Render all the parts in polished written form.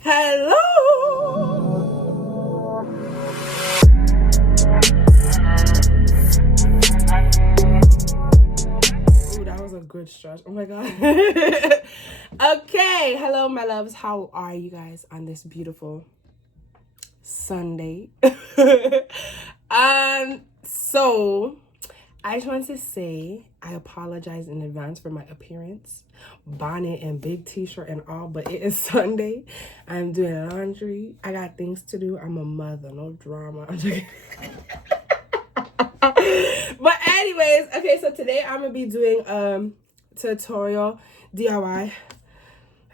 Hello. Ooh, that was a good stretch. Oh my god. Okay, hello my loves. How are you guys on this beautiful Sunday? So I just wanted to say I apologize in advance for my appearance, bonnet and big t-shirt and all, but it is Sunday. I'm doing laundry. I got things to do. I'm a mother, no drama. I'm joking. But anyways, okay, so today I'm gonna be doing tutorial DIY.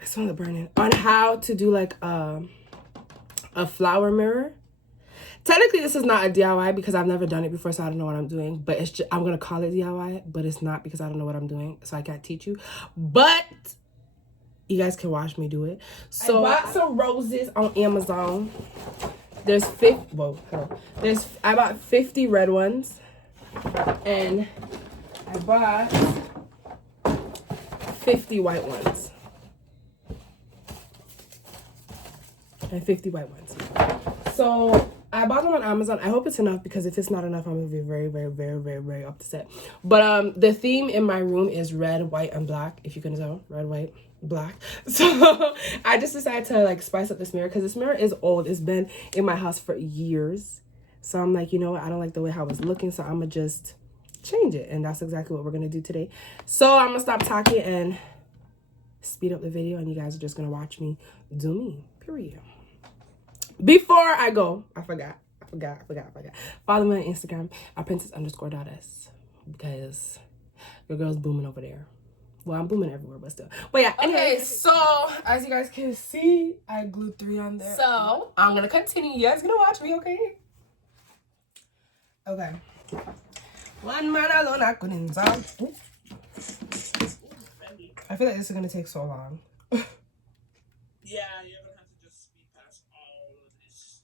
I smell the burning on how to do like a flower mirror. Technically, this is not a DIY because I've never done it before, so I don't know what I'm doing. But it's just, I'm gonna call it DIY, but it's not because I don't know what I'm doing, so I can't teach you. But you guys can watch me do it. So I bought some roses on Amazon. There's 50. Whoa, I bought 50 red ones, and I bought 50 white ones, and 50 white ones. So I bought them on Amazon. I hope it's enough because if it's not enough, I'm gonna be very, very, very, very, very upset. But the theme in my room is red, white, and black. If you can tell, red, white, black. So I just decided to like spice up this mirror because this mirror is old. It's been in my house for years. So I'm like, you know what? I don't like the way how it's looking, so I'm gonna just change it, and that's exactly what we're gonna do today. So I'm gonna stop talking and speed up the video, and you guys are just gonna watch me do me. Period. Before I go, I forgot. Follow me on Instagram at princess_.s because your girl's booming over there. Well, I'm booming everywhere, but still. But yeah, okay, so as you guys can see, I glued 3 on there. So I'm gonna continue. You guys gonna watch me, okay? Okay. One man alone, I couldn't solve. I feel like this is gonna take so long. Yeah, you're gonna have to just speed past all of this.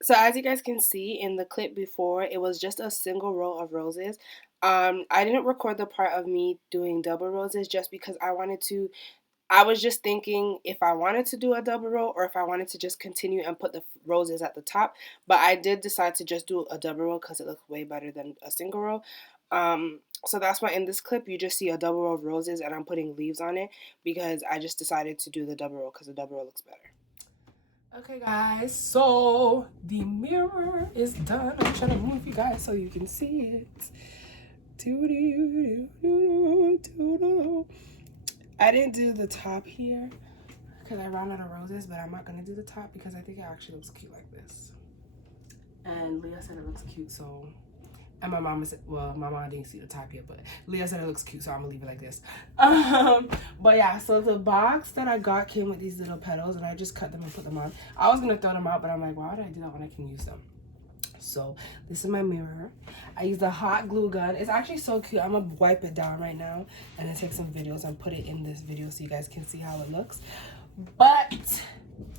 So as you guys can see in the clip before, it was just a single row of roses. I didn't record the part of me doing double roses just because I was just thinking if I wanted to do a double row or if I wanted to just continue and put the roses at the top. But I did decide to just do a double row because it looks way better than a single row. So that's why in this clip you just see a double row of roses and I'm putting leaves on it because I just decided to do the double row because the double row looks better. Okay guys, so the mirror is done. I'm trying to move you guys so you can see it. I didn't do the top here because I ran out of roses, but I'm not gonna do the top because I think it actually looks cute like this. And Leah said it looks cute, so, and my mama said, well, my mom didn't see the top yet, but Leah said it looks cute, so I'm gonna leave it like this. But yeah, so the box that I got came with these little petals, and I just cut them and put them on. I was gonna throw them out, but I'm like, why would I do that when I can use them? So this is my mirror. I used a hot glue gun. It's actually so cute. I'm gonna wipe it down right now and then take some videos and put it in this video so you guys can see how it looks. But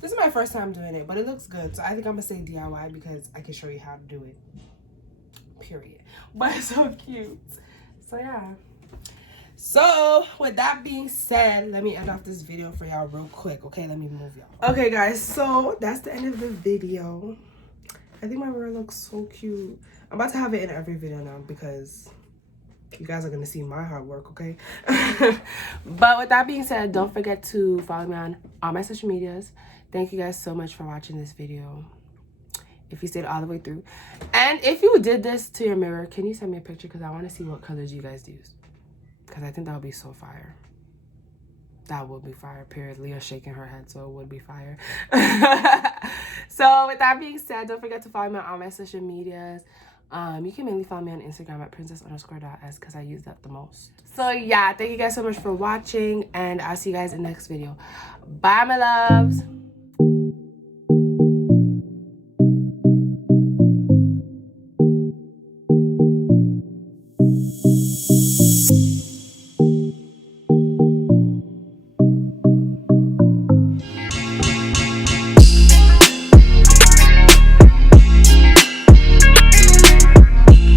this is my first time doing it, but it looks good. So I think I'm gonna say DIY because I can show you how to do it. Period. But it's so cute. So yeah. So with that being said, let me end off this video for y'all real quick. Okay, let me move y'all. Okay guys, so that's the end of the video. I think my mirror looks so cute. I'm about to have it in every video now because You guys are going to see my hard work, okay? But with that being said, don't forget to follow me on all my social medias. Thank you guys so much for watching this video. If you stayed all the way through. And if you did this to your mirror, can you send me a picture? Because I want to see what colors you guys use. Because I think that would be so fire. That would be fire, period. Leah's shaking her head, so it would be fire. So with that being said, don't forget to follow me on all my social medias. You can mainly follow me on Instagram at princess_.s because I use that the most. So yeah, thank you guys so much for watching, and I'll see you guys in the next video. Bye, my loves.